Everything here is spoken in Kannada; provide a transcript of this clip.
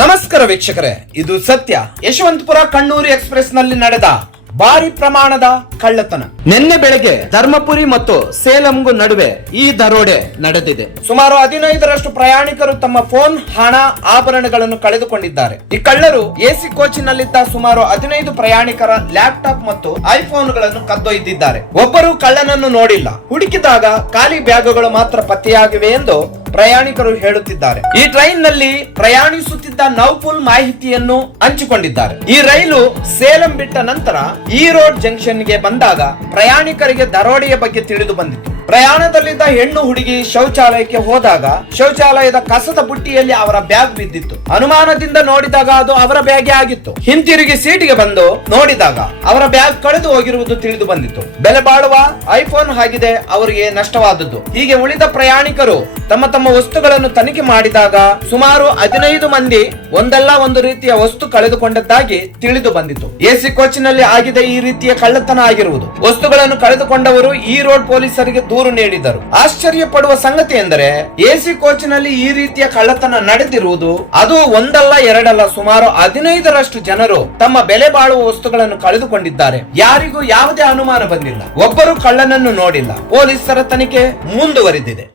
ನಮಸ್ಕಾರ ವೀಕ್ಷಕರೇ, ಇದು ಸತ್ಯ. ಯಶವಂತಪುರ ಕಣ್ಣೂರು ಎಕ್ಸ್ಪ್ರೆಸ್ ನಲ್ಲಿ ನಡೆದ ಭಾರಿ ಪ್ರಮಾಣದ ಕಳ್ಳತನ. ನಿನ್ನೆ ಬೆಳಗ್ಗೆ ಧರ್ಮಪುರಿ ಮತ್ತು ಸೇಲಂಗೂ ನಡುವೆ ಈ ದರೋಡೆ ನಡೆದಿದೆ. ಸುಮಾರು 15ರಷ್ಟು ಪ್ರಯಾಣಿಕರು ತಮ್ಮ ಫೋನ್, ಹಣ, ಆಭರಣಗಳನ್ನು ಕಳೆದುಕೊಂಡಿದ್ದಾರೆ. ಈ ಕಳ್ಳರು ಎಸಿ ಕೋಚಿನಲ್ಲಿದ್ದ ಸುಮಾರು 15 ಪ್ರಯಾಣಿಕರ ಲ್ಯಾಪ್ಟಾಪ್ ಮತ್ತು ಐಫೋನ್ಗಳನ್ನು ಕದ್ದೊಯ್ದಿದ್ದಾರೆ. ಒಬ್ಬರು ಕಳ್ಳನನ್ನು ನೋಡಿಲ್ಲ. ಹುಡುಕಿದಾಗ ಖಾಲಿ ಬ್ಯಾಗುಗಳು ಮಾತ್ರ ಪತ್ತೆಯಾಗಿವೆ ಎಂದು ಪ್ರಯಾಣಿಕರು ಹೇಳುತ್ತಿದ್ದಾರೆ. ಈ ಟ್ರೈನ್ ನಲ್ಲಿ ಪ್ರಯಾಣಿಸುತ್ತಿದ್ದ ನೌಫುಲ್ ಮಾಹಿತಿಯನ್ನು ಹಂಚಿಕೊಂಡಿದ್ದಾರೆ. ಈ ರೈಲು ಸೇಲಂ ಬಿಟ್ಟ ನಂತರ ಈರೋಡ್ ಜಂಕ್ಷನ್ ಗೆ ಬಂದಾಗ ಪ್ರಯಾಣಿಕರಿಗೆ ದರೋಡೆಯ ಬಗ್ಗೆ ತಿಳಿದು ಬಂದಿತ್ತು. ಪ್ರಯಾಣದಲ್ಲಿದ್ದ ಹೆಣ್ಣು ಹುಡುಗಿ ಶೌಚಾಲಯಕ್ಕೆ ಹೋದಾಗ ಶೌಚಾಲಯದ ಕಸದ ಬುಟ್ಟಿಯಲ್ಲಿ ಅವರ ಬ್ಯಾಗ್ ಬಿದ್ದಿತ್ತು. ಅನುಮಾನದಿಂದ ನೋಡಿದಾಗ ಅದು ಅವರ ಬ್ಯಾಗ್ ಆಗಿತ್ತು. ಹಿಂತಿರುಗಿ ಸೀಟಿಗೆ ಬಂದು ನೋಡಿದಾಗ ಅವರ ಬ್ಯಾಗ್ ಕಳೆದು ಹೋಗಿರುವುದು ತಿಳಿದು ಬಂದಿತ್ತು. ಬೆಲೆ ಬಾಳುವ ಐಫೋನ್ ಆಗಿದೆ ಅವರಿಗೆ ನಷ್ಟವಾದದ್ದು. ಹೀಗೆ ಉಳಿದ ಪ್ರಯಾಣಿಕರು ತಮ್ಮ ತಮ್ಮ ವಸ್ತುಗಳನ್ನು ತನಿಖೆ ಮಾಡಿದಾಗ ಸುಮಾರು 15 ಮಂದಿ ಒಂದಲ್ಲ ಒಂದು ರೀತಿಯ ವಸ್ತು ಕಳೆದುಕೊಂಡದ್ದಾಗಿ ತಿಳಿದು ಬಂದಿತ್ತು. ಎಸಿ ಕೋಚಿನಲ್ಲಿ ಆಗಿದೆ ಈ ರೀತಿಯ ಕಳ್ಳತನ ಆಗಿರುವುದು. ವಸ್ತುಗಳನ್ನು ಕಳೆದುಕೊಂಡವರು ಈ ರೋಡ್ ಪೊಲೀಸರಿಗೆ ದೂರು ನೀಡಿದರು. ಆಶ್ಚರ್ಯ ಪಡುವ ಸಂಗತಿ ಎಂದರೆ ಎಸಿ ಕೋಚಿನಲ್ಲಿ ಈ ರೀತಿಯ ಕಳ್ಳತನ ನಡೆದಿರುವುದು ಅದು ಒಂದಲ್ಲ ಎರಡಲ್ಲ, ಸುಮಾರು 15ರಷ್ಟು ಜನರು ತಮ್ಮ ಬೆಲೆ ಬಾಳುವ ವಸ್ತುಗಳನ್ನು ಕಳೆದುಕೊಂಡಿದ್ದಾರೆ. ಯಾರಿಗೂ ಯಾವುದೇ ಅನುಮಾನ ಬಂದಿಲ್ಲ. ಒಬ್ಬರು ಕಳ್ಳನನ್ನು ನೋಡಿಲ್ಲ. ಪೊಲೀಸರ ತನಿಖೆ ಮುಂದುವರಿದಿದೆ.